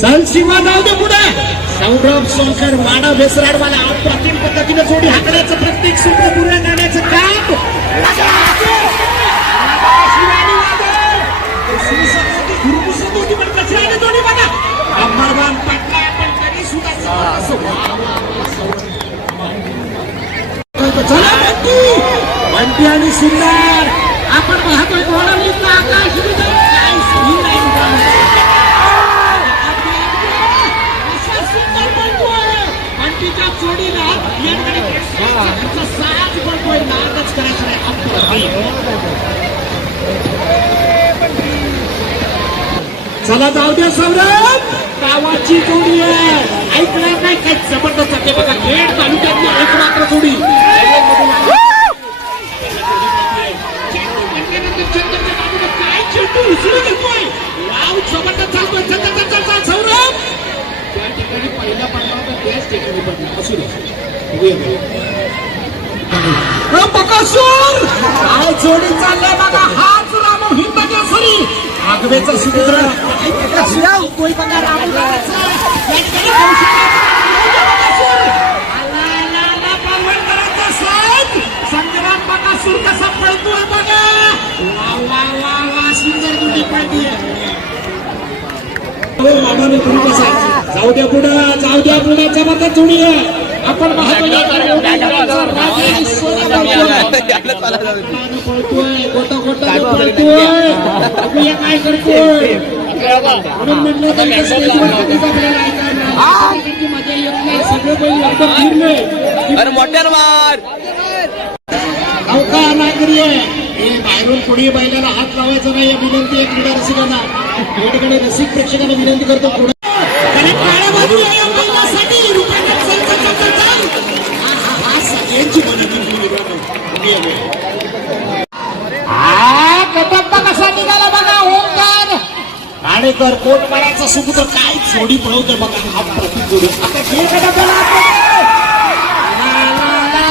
चल शिवा जाऊ दे पुढे. सौरभ सोलकर मानव बेसराडवाला अप्रतिम पद्धतीने जोडी हाकण्याचं प्रत्येक सूत्र पुढे जाण्याचं काम. आणि वादळ. आपण पाहतोय होती पण करायचं नाही. अप्रतिम. चला जाऊ द्या सौरभ गावाची जोडी आहे. ऐकणार नाही काय जबरदस्त. आहे बघा खेड तालुक्यातली जोडी. उचलू घेतोय वाव जबरदस्त चालतोय चल चल चल चल सौरभ त्या ठिकाणी पहिला पडला होता त्याच ठिकाणी पडला. असू दे. बकासूर काय जोडी चाललंय बघा हाच राम हिंद केसरी आगवेचा सुपुत्र. कोई बघा कसा पळतोय वा वा वा वा सुंदर पळतीये. कसा? जाऊ द्या पुढं जाऊ द्या पुढं जबरदस्त जोडी आहे आपण पाहतोय काय करतोय म्हणून म्हणलं सगळे मोठ्यानं मार नौका नागरी आहे हे बाहेरून कोणी बैलाला हात लावायचा नाही? ही विनंती आहे क्रीडा रसिकांना या ठिकाणी रसिक प्रेक्षकांना विनंती करतो पुढे आणि काळ्या बाजूला या बैलासाठी रुपयाला चल, चल, चल, चल, चल. हा, हा, हा, सगळ्यांची मनं जिंकली मित्रांनो. बघूया, बघूया. हा, कटप्पा कसा निघाला बघा ओंकार आणेकर कोटमाळ्याचा सुपुत्र काय जोडी पळवतोय बघा हा प्रति जोडी आता खेळ कटप्पाला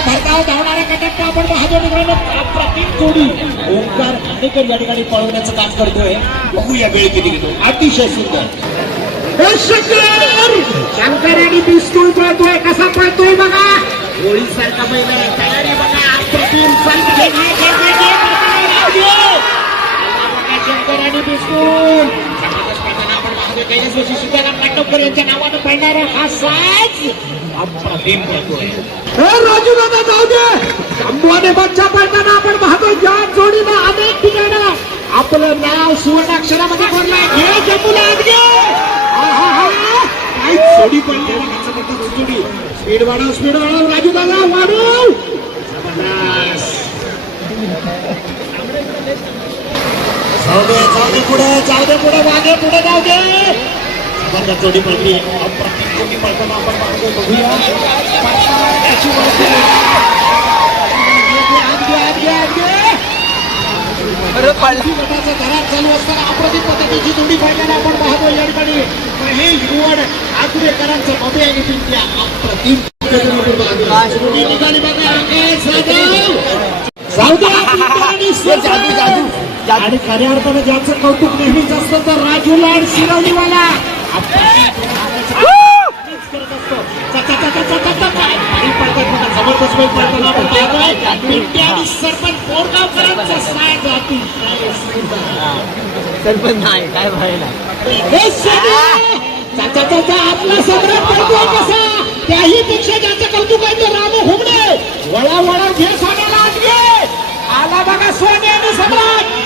भरधाव धावणाऱ्या कटप्पा आपण पाहतो मित्रांनो अप्रतिम जोडी ओंकार खांडेकर या ठिकाणी पळवण्याचं काम करतोय बघूया वेळ किती घेतो अतिशय सुंदर हे शंकर आणि पिस्तूल पळतोय कसा पळतोय बघा होळी सारखा बैल आहे तयारी बघा अप्रतिम बघा शंकर आणि पिस्तूल जबरदस्त कैलास सीताराम यांच्या नावानं हा साज अप्रतिम राजू दादा जाऊ दे. बच्चा पडताना आपण पाहतोय ज्या जोडीनं अनेक ठिकाणं आपलं नाव सुवर्णाक्षरामध्ये कोरलंय. घे जम्मूला आत घे जोडी पडली जोडी स्पीड वाढव स्पीड वाढव राजू दादा वाढव. जाऊ दे जाऊ दे पुढे जाऊ दे पुढे वागे पुढे जाऊ दे जबरदस्त जोडी पडली. अप्रतिम जोडी पडताना आपण पाहतोय बघूया. गटाचा घरात चालू असताना अप्रतिम पद्धतीची जोडी पाहिल्याने आपण पाहतो या ठिकाणी महेश गुवड आकुरेकरांचं बबे आणि अप्रतिम. निघाली बघा राकेश. आणि खऱ्या अर्थानं ज्याचं कौतुक नेहमीच असतं तर राजू लाड शिरवलीवाला जबरदस्त सरपंच. सरपंच नाही काय व्हायला हे सगळं आपला पडतोय कसा त्याही पेक्षा ज्याचं कौतुक आहे तो राम हुमणे वळा वळा घे सोन्याला आला बघा सोने आणि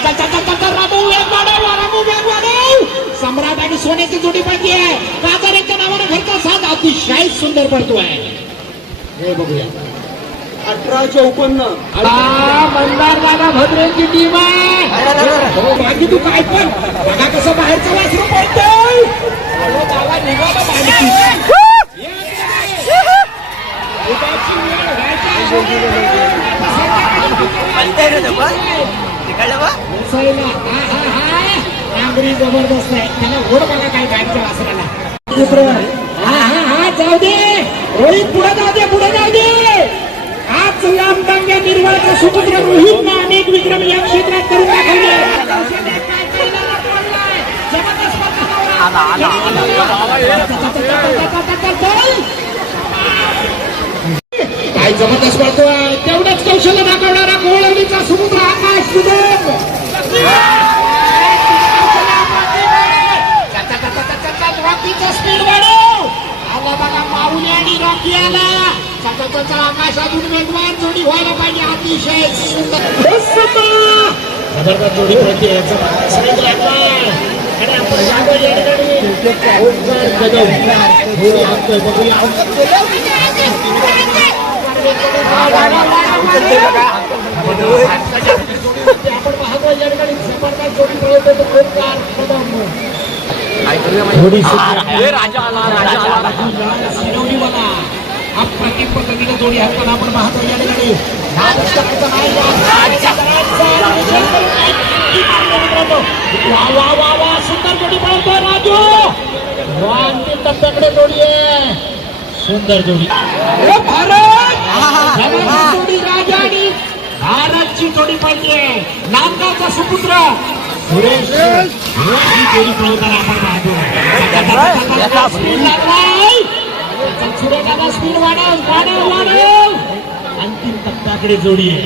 सम्राट चाचा चाचा चाचा रामू वेग वाढव रामू वेग वाढव सम्राट आणि सोन्याची जोडी पडली आहे. बाजाराच्या नावानं घरचा साथ अतिशय सुंदर पडतोय हे बघूया. अठरा चौपन्न मंदार दादा भद्रेंची टीम आहे. हो बाकी तू काय पण. बघा कसं बाहेरचं वासरू पळतोय अहो, बाबा निघाला बाहेरची. ये इकडे. हा, हा, हा. नांगरी जबरदस्त आहे. त्याला ओढ बघा काय बाहेरच्या वासराला. मित्र हा हा हा. जाऊ दे. रोहित पुढे जाऊ दे पुढे जाऊ दे. आज निर्वाळचा सुपुत्र रोहितनं अनेक विक्रम या क्षेत्रात करून दाखवले. जबरदस्त पद्धतीने आला आला. काय जबरदस्त पळतोय तेवढंच कौशल्य दाखवणारा सुदेव रॉकीचा स्पीड वाढव आला बघा माऊली आणि रॉकी आला सततचा आकाशातून वेगवान जोडी व्हायला पाहिजे अतिशय सुंदर जबरदस्त जोडी पळते स्पीड आणि आपण पाहतो या ठिकाणी जबरदस्त जोडी पळवतो तो ओंकार राजा आला राजा आला. शिरवली पद्धतीने जोडी आपण पाहतो या ठिकाणी मित्रांनो. वा वा वा वा सुंदर जोडी राजू. वा अंतिम टप्प्याकडे जोडी आहे. सुंदर जोडी. ओ भारत! जोडी भारतची जोडी पळते नामगावचा सुपुत्र सुरेश. जोडी पळवताना आपण पाहतो. स्पीड लागलाय. सुरेखाचा स्पीड वाढव वाढव वाढव. अंतिम टप्प्याकडे जोडी आहे.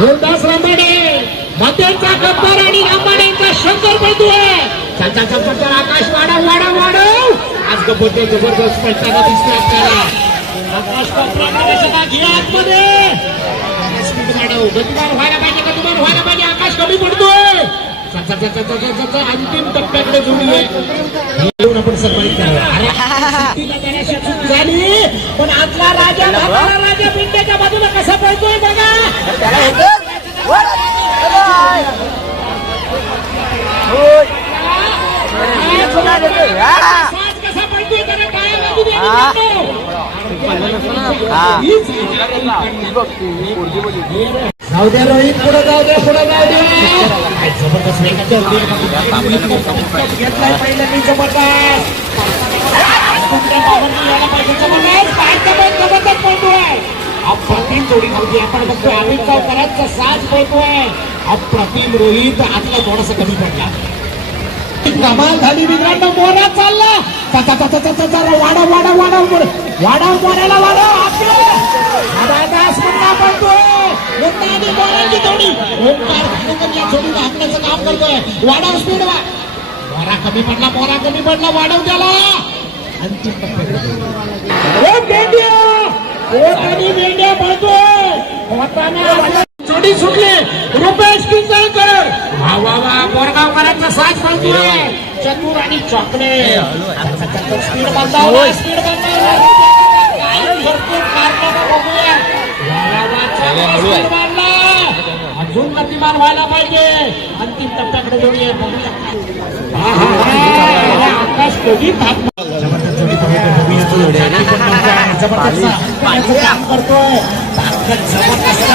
गोलदास रामाडे मध्यंचा गब्बर आणि शंकर पळतोय. चाचा चाचा चाचा आकाश वाढव वाढव वाढव. आज गब्बर जबरदस्त पळताना दिसतोय आपल्याला. आकाश कपड्यामध्ये घे आतमध्ये. वाढव गतिमान व्हायला पाहिजे गतिमान व्हायला पाहिजे आकाश कमी पडतोय अंतिम टप्प्याकडे जोडी आहे येऊन आपण सन्मानित करावं झाली पण आतला राजा राजा पिंड्याच्या बाजूला कसा पळतोय बघा. हे. हा. कसा पळतोय त्याला पाया जाऊ द्या रोहित पुढे जाऊ द्या पुढे जाऊ द्या काय जबरदस्त घेतलाय जबरदस्त अप्रतिम जोडी आपण अमित चौकरांचा अप्रतिम रोहित आतला थोडासा कमी पडला. कमाल झाली मित्रांनो मोरा चालला. वाडा वाडा वाडा वाडा मोऱ्याला वाडा आपलं हाकण्याचं काम करतोय. वाढव स्पीड वा कमी पडला मोरा कमी पडला. वाढव त्याला. अंतिम टप्प्यात जोडी सुटली. रुपेश किंजळकर. वा वा वा. बोरगावकरांचा साथ सांगतोय चतुर आणि चॉकलेट. स्पीड बंदावला स्पीड बंदावला भरपूर बघूया. चला, speed वाढला. अजून गतिमान व्हायला पाहिजे. अंतिम टप्प्याकडे जोडी आहे बघूया. हा, हा, हा. अरे, आकाश कधी थांब जबरदस्त काम करतोय. जबरदस्त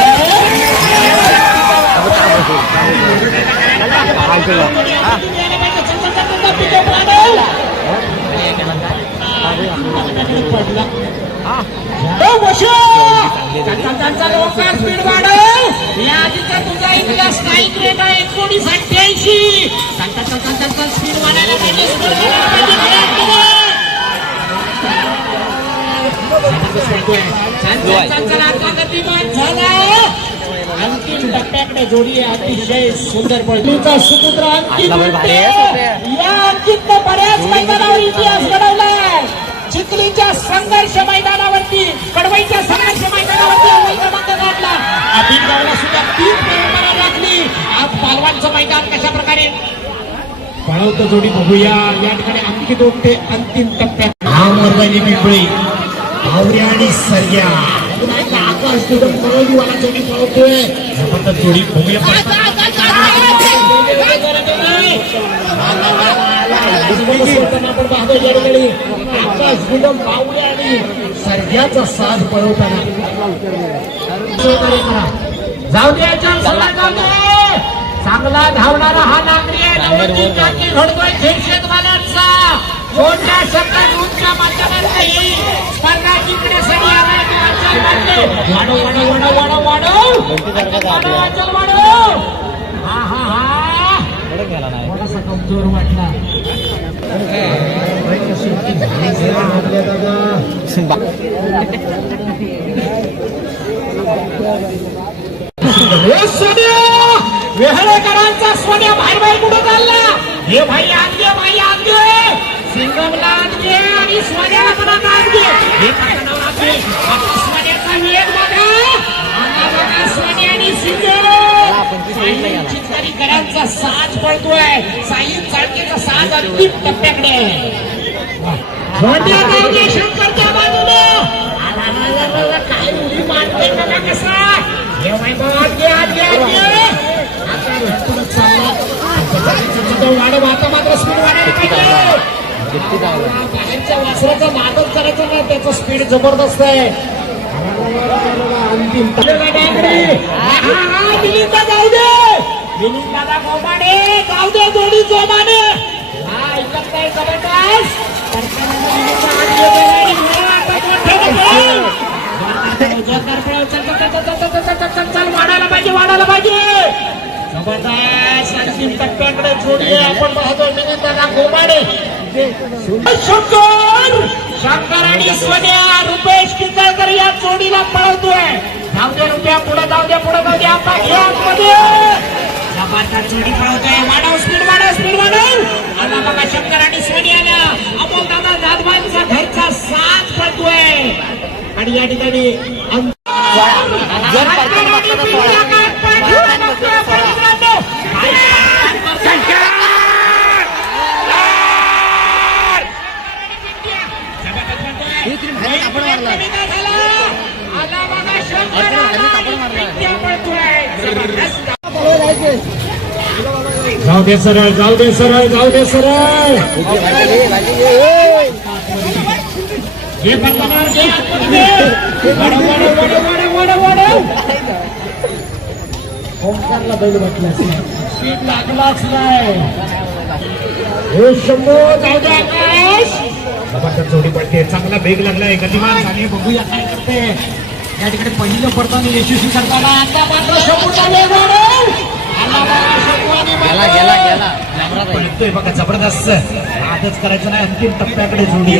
तुझा इतिहास स्ट्राईक रेट आहे एकोणीस अठ्ठ्याऐंशी स्पीड वाढायला पाहिजे स्पीड वाढायला पाहिजे अंतिम टप्प्याकडे जोडी अतिशय सुंदर पळतीचा सुपुत्र अंतिम अंतिम बऱ्याच मैदानावर इतिहास घडवलाय. चिखलीच्या संघर्ष मैदानावरती कडवईच्या संघर्ष मैदानावरती अव्वल क्रमांक अभिनगावला सुद्धा तीन परंपरा राखली आज पालवांचं मैदान कशा प्रकारे पळवतं जोडी बघूया. या ठिकाणी अंकित ओपटे अंतिम टप्प्यात. वर्गाने पिंपळी आवऱ्या आणि सर्या. आकाश परवलीवाला जोडी पळवतोय जबरदस्त जोडी बघूया. आपण पाहतो या ठिकाणी आकाश गुडम आणि सर्ग्याचा साज पळवताना जाऊ दे. चांगला धावणारा हा नागरी आहे घडतोय शेतमालांचा कोणत्या शब्दात उच्च माध्यमात नाही स्पर्धा वाढव वाढव वाढव वाढव वाढव वाढव थोडासा कम जोर वाटला वेहळेकरांचा सोन्या बाहेर बाहेर कुठं चालला? हे भाई आणले भाई आणले सिंगमला आणले आणि सोन्याला पण आता आणले हे प्रकरणावर आणले. आता सोन्याचा वेग बघा. सोन्या आणि सिंगम चितकरीकरांचा साज पडतोय साई चाळकेचा साज अंतिम टप्प्याकडे शंकरच्या काय उडी मारते बघा कसा? हे आणले आता मात्र स्पीड वाढायला पाहिजे. बाहेरच्या वासराचा नादच करायचा नाही त्याचं स्पीड जबरदस्त आहे. अंतिम जाऊ दे मिलिंदा गोमाने जाऊ दे जोडी जोमाने हा ऐकत नाही जबरदस्त वाढायला पाहिजे वाढायला पाहिजे जबरदस्त अंतिम टप्प्याकडे जोडी आपण पाहतो मिलिंदा गोमाने शंकर आणि सोन्या रुपेश किंजळकर या जोडीला पळवतोय. जाऊ दे रुपया पुढे जाऊ दे पुढे जाऊ दे आता घे जबरदस्त जोडी पळवतोय. वाढव स्पीड वाढव स्पीड वाढव. आता बघा शंकर आणि सोनियाला अमोल दादा जाधवांचा घरचा साथ पडतोय आणि या ठिकाणी दे सरळ जाऊ दे सरळ जाऊ दे सरळ घे. ओंकारला बैल नाही लागलाच नाही हे शंभू जाऊ दे आकाश. जबरदस्त जोडी पडते. चांगला बेग लागलाय. गतिमान झाले बघूया काय करते. या ठिकाणी पहिलं पडताना यशस्वी करताना आता मात्र वेग गेला. गेला गेला. बघा जबरदस्त. आजच करायचं नाही अंतिम टप्प्याकडे जोडी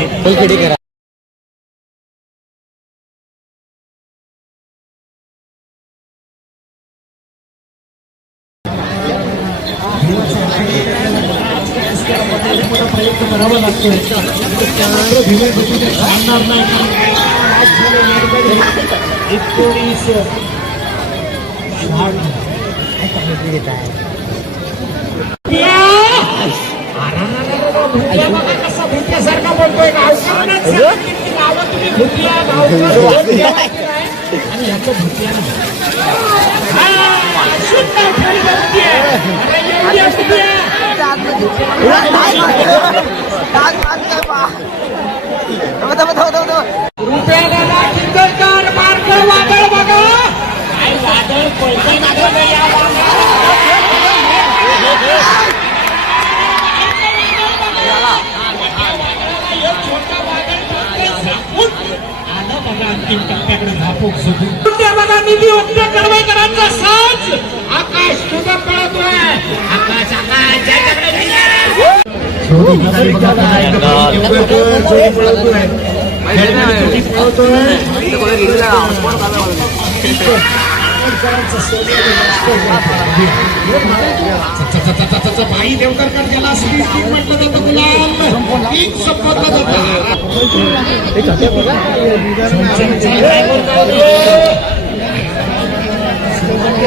अंतिम टप्प्याकडे झापूक सुटून बघा निधी उद्योग कारवाईकरांचा साज आकाश तुझं पळतोय आकाश. बाई देवकरकर गेला म्हटलं जातं गुलाम किक संपवलं जातं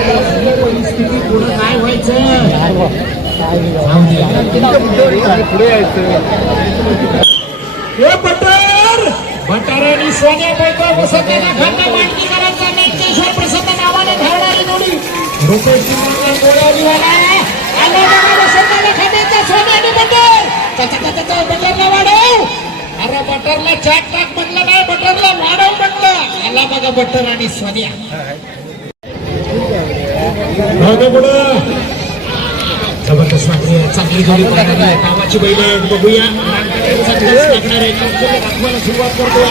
परिस्थिती पुढे काय व्हायचं हे बटर बटर आणि सोन्या पैकी खंड मांडणी करायचा प्रसन्न नावाने धावणारी जोडी. रुपेश आला बघा वसंताला खंडाचा सोन्या आणि बटर त्याच्या बटरला वाढव. अरे बटरला चाट टाक म्हटलं नाही बटरला वाढव म्हटलं. आला बघा बटर आणि सोन्या. जबरदस्त वाटली आहे. चांगली जोडी पाहणारी आहे. कामाची बैल. बघूया. लागणार आहे. दाखवायला सुरुवात करतोय.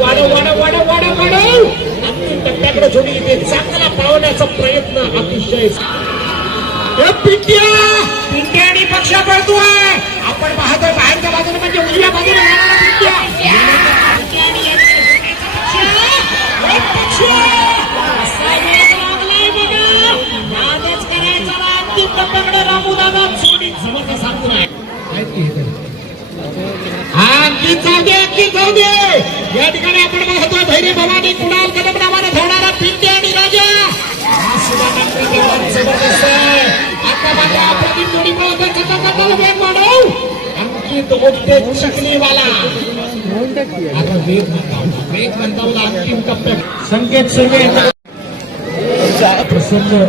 वाढव वाढव वाढव वाढव वाढव. टप्प्याकडे जोडी येते चांगला पळवण्याचा प्रयत्न अतिशय पिंट्या! पिंट्या आणि पक्ष पळतोय. आपण पाहतोय बाहेरच्या बाजूने म्हणजे उजव्या बाजूने पिंट्या. रामू दादा सांगून हा आणखी जाऊ दे आणखी जाऊ दे. या ठिकाणी आपण पाहतोय भैरी भवानी कुणाल कदम नावाने धावणारा पिंटे आणि राजा. अंकित चकलीवाला. अंतिम टप्प्यात. संकेत सुर्वे प्रसन्न.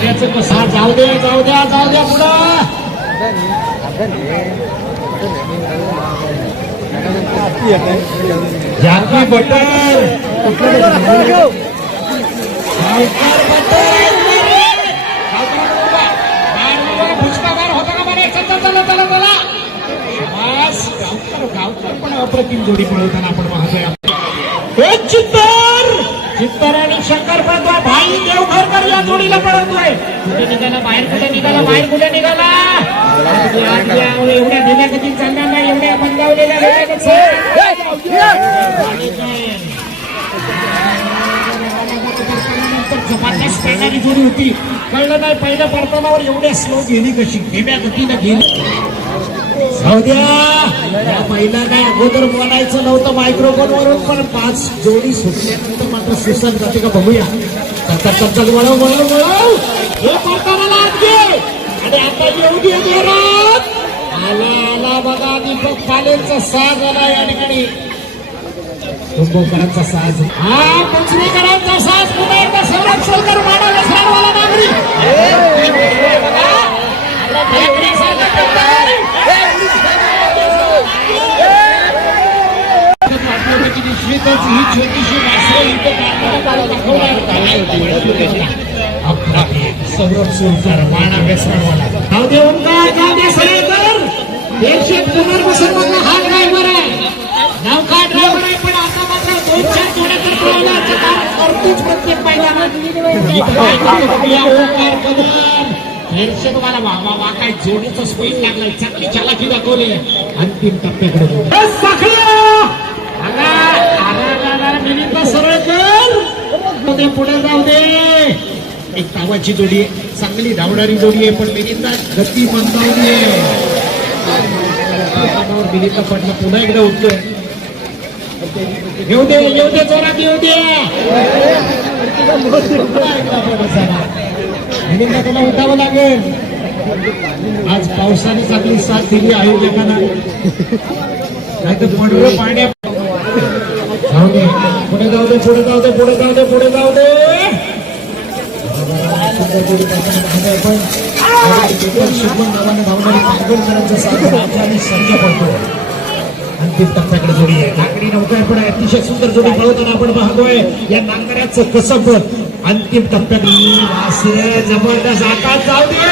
जाऊ दे जाऊ द्या जाऊ द्या पुढं. जानकी बटर. अप्रतिम जोडी पळवताना आपण पाहतोय. चित्तर! चित्तर आणि शंकर आणि भाई देवघरकर या जोडीला पळवतोय कुठे निघाला? बाहेर कुठे निघाला? बाहेर कुठे निघाला? एवढ्या ढिल्या कधी चालणार नाही एवढ्या बंदावलेल्या वेगाने जबरदस्त पेटारी जोडी होती. कळलं नाही पहिल्या परतानावर एवढ्या स्लो गेली कशी? गेल्या गतीनं गेली. या पहिला काय अगोदर बोलायचं नव्हतं मायक्रोफोन वरून पण पाच जोडी सुटल्यानंतर मात्र सुसन जाते का बघूया. चल चल चल वळव वळव वळव हे परतानाला आत घे आणि आता येऊ दे जोरात आला आला बघा दीपक पालेंचा साज आला या ठिकाणी कुंभकरांचा साज हा पंचमीकरांचा साज पुन्हा एकदा सौरभ सोलकर माडा व्यसनवाला नागरिक बघा. ही छोटीशी इथं दाखवणार. सौरभ व्यसनवाला जाऊ दे ओंकार जाऊ दे सरेकर पुनर्वसन मधला हा ड्रायव्हर आहे नौका ड्रायव्हर आहे पण आता मात्र दोन चार जोड्या तर पळवण्याचं काम करतोच प्रत्येक काय ओंकार कदम हेरशे तुम्हाला वा वा वा काय जोडीचं स्पीड लागलं चांगली चालाकी दाखवली अंतिम टप्प्याकडे दे, पुढे जाऊ दे. एक तावाची जोडी आहे. चांगली धावणारी जोडी आहे पण मिलिंदा गती मंदावली आहे. मिलिंदा पडलं पुन्हा एकदा उठतोय येऊ दे घेऊ दे जोरात येऊ दे. मिलिंदा तुला उठावं लागेल. आज पावसाने चांगली साथ दिली आयोजकांना. नाही तर पडलं पाण्या जाऊ दे. पुढे जाऊ दे पुढे जाऊ दे पुढे जाऊ दे पुढे जाऊ दे. नागरी पण अतिशय सुंदर जोडी पळवताना आपण पाहतोय. या नांगराचं कसब अंतिम टप्प्याकडे वासे जबरदस्त आकाश जाऊ दे.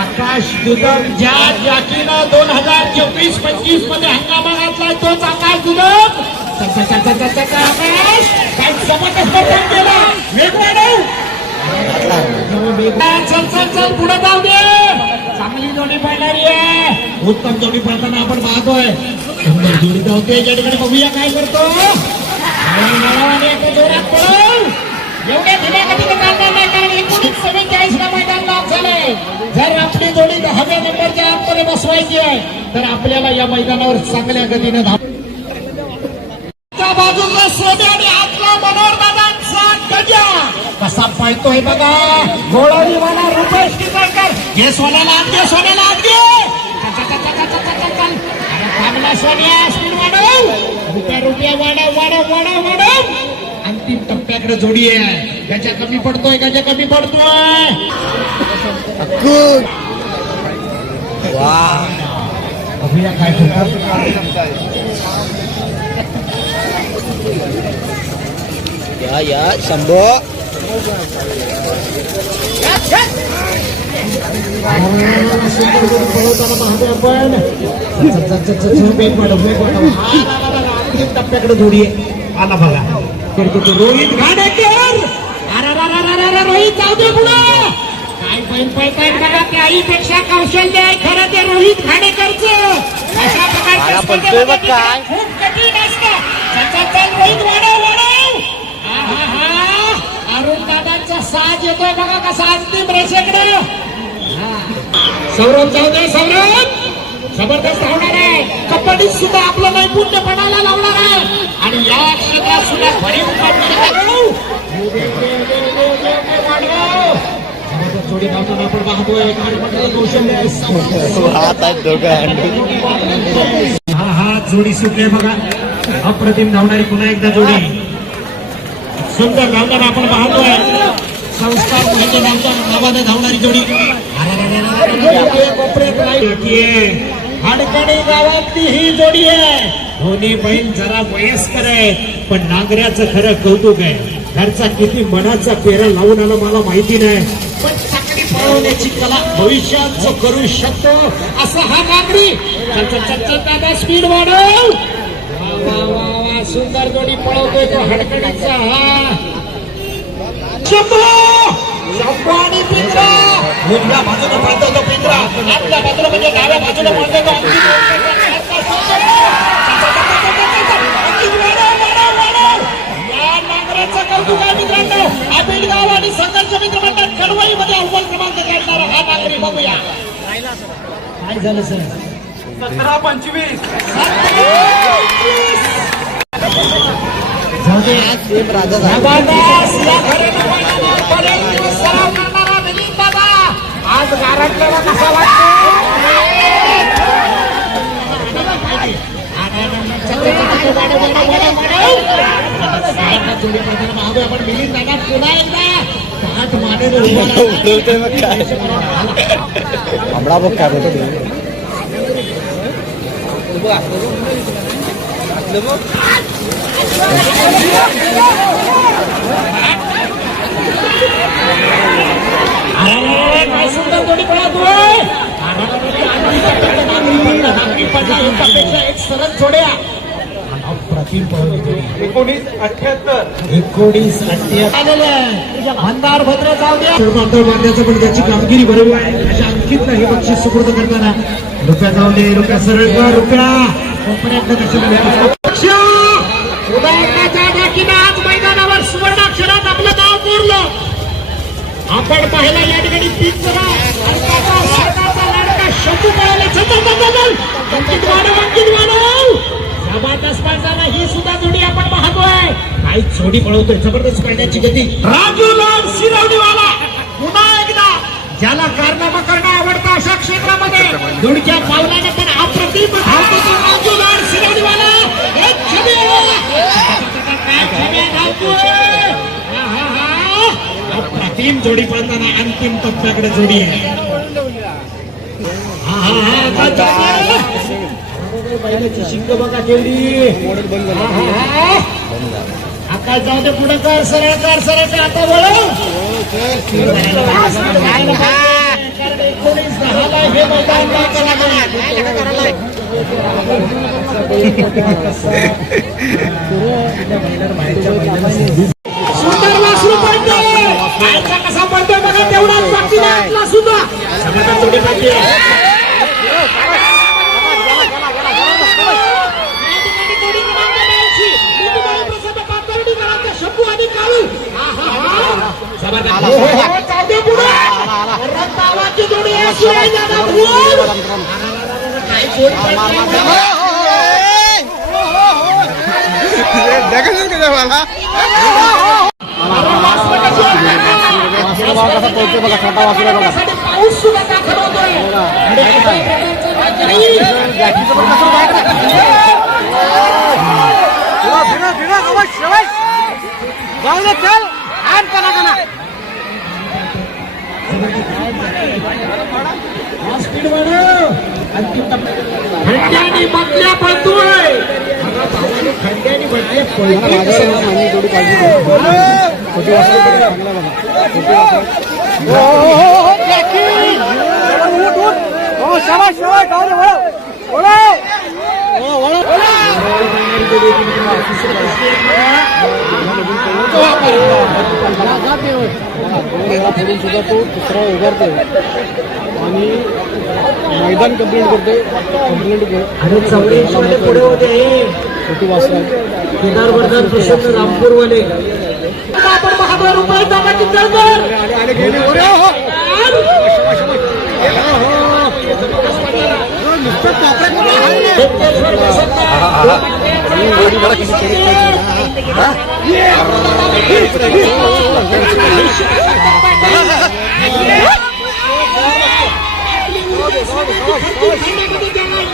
आकाश दुदम ज्या जाकीनं दोन हजार चोवीस पंचवीसमध्ये हंगामा घातलाय तोच आकाश दुदम. काय पुढे जाऊ दे चांगली जोडी पळणारी आहे उत्तम जोडी पाहताना आपण पाहतोय जोडी धावते या ठिकाणी बघूया काय करतो आणि जोरात पळव. एवढ्या चालणार नाही कारण एकोणीस ला मैदान झालंय जर आपली जोडी दहाव्या नंबरच्या आतमध्ये बसवायची आहे तर आपल्याला या मैदानावर चांगल्या गतीने धाव कसा पळतोय बघा गोळाडीवाला रुपेश टिकळकर हे सोन्याला आत घे सोन्याला आत घे चल, चल, चल, चल, चल, चल, चल. अरे थांबला सोन्या स्पीड वाढव. रुपया रुपया वाढव वाढव वाढव वाढव. अंतिम टप्प्याकडे जोडी आहे. गजा कमी पडतोय गजा कमी पडतोय. बघूया काय होतं या या शंभो. आपण टप्प्याकडे जोडी आहे आला बघा करतो रोहित घाडेकर रोहित जाऊ दे काय. पैन बघा त्याहीपेक्षा कौशल्य आहे खरं ते रोहित खाडेकरचं अशा प्रकारच्या खूप कठीण असतं रोहित वाढव वाढव आहाहा. अरुण दादांचा साज येतोय बघा कसा अंतिम रेषेकडे सौरभ जाऊ दे सौरभ. जबरदस्त होणार आहे. कबड्डीत सुद्धा आपलं नैपुण्य पणाला लावणार आहे. आणि या क्षेत्रात सुद्धा भरीव. जबरदस्त जोडी धावताना आपण पाहतोय. हा हा जोडी सुटली बघा. अप्रतिम धावणारी पुन्हा एकदा जोडी. सुंदर धावताना आपण पाहतोय. संस्कार म्हणजे धावता नावाने धावणारी जोडी. हाडकणी गावातली ही जोडी आहे दोन्ही बहीण जरा वयस्कर आहे पण नांगऱ्याचं खरं कौतुक आहे घरचा किती मनाचा पेरा लावून आला मला माहिती नाही पण चाकडी पळवण्याची कला भविष्यात जो करू शकतो असा हा नागरी दादा स्पीड वाढव सुंदर जोडी पळवतोय तो हडकडीचा हा शंभू आणि पिंजरा उजव्या बाजूला पळतो तो पिंजरा आपल्या बाजूला म्हणजे डाव्या बाजूला पळतो तो. अबिल गाव आणि संघर्ष मित्र मंडळ कडवळीमध्ये अव्वल क्रमांक काढणारा हा नागरी बघूया. काय झालं सर? सतरा पंचवीस! जबरदस्त आज गारटलेला कसा वाटतो आपण मिलिंद दादा पुन्हा एकदा पाठ बघ काय बोलतो अरे, एकोणीस अठ्याहत्तर एकोणीस भद्र जाऊ द्या बांधण्याचं पण त्याची कामगिरी बरोबर आहे अशा अंकितला हे बक्षीस सुपूर्द करताना रुपया जाऊ दे रुपया सरळ रुपया कोपऱ्यातलं त्याची लक्ष उदयनाच्या आज मैदानावर सुवर्णाक्षरात आपलं नाव कोरलं. आपण पाहिला या ठिकाणी पिंजरा हरकाचा, लाडका शंभू पळाला. अंकित अंकित जबरदस्त पायजाना ही सुद्धा जोडी आपण पाहतोय. काही जोडी पळवतोय. जबरदस्त पाळण्याची गती. राजू लाल शिरवणी अप्रतिम जोडी पाहताना अंतिम टप्प्याकडे जोडी. आहे हा, हा, हा, काय शिंग बघा केवढी जाऊ दे पुढे कर सरळ कर सरळ आता वळव हे सुंदर वासरू पडतो आयचा कसा पडतोय बघा तेवढाच बाकी नाही आपला सुद्धा समाधान जोडी पाहिजे या ठिकाणी पुढे. रक्तावाची जोडी आहे, शिवाय जाधव. वर. काय जोडी पडली. त्यासाठी पाऊस सुद्धा दाखल होतोय आणि अशा प्रकारचं नाही. हा स्पीड वाढव. अंतिम टप्प्यात. खंड्यानी बदल्या पळतोय बघा भावाने खंड्यानी बदल्या पळतोय फिरून सुद्धा तो दुसरा उभारतोय आणि मैदान कंप्लीट करतोय कंप्लीट होते. छोटी वासरा. केदारवर्धन प्रसन्न रामपूरवाले. बहात्तर रुपये टमाटी तळकर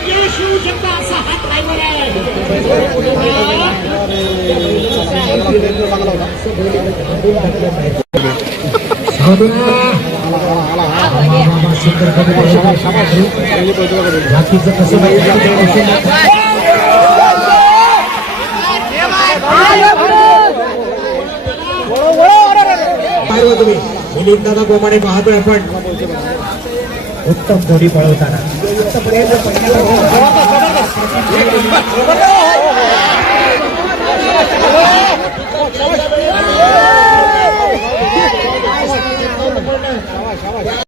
यश येऊ शकतं असा हा ड्रायव्हर आहे बाकीचं कसं तुम्ही मिलिंद दादा गोमाने पाहतोय आपण उत्तम जोडी पळवताना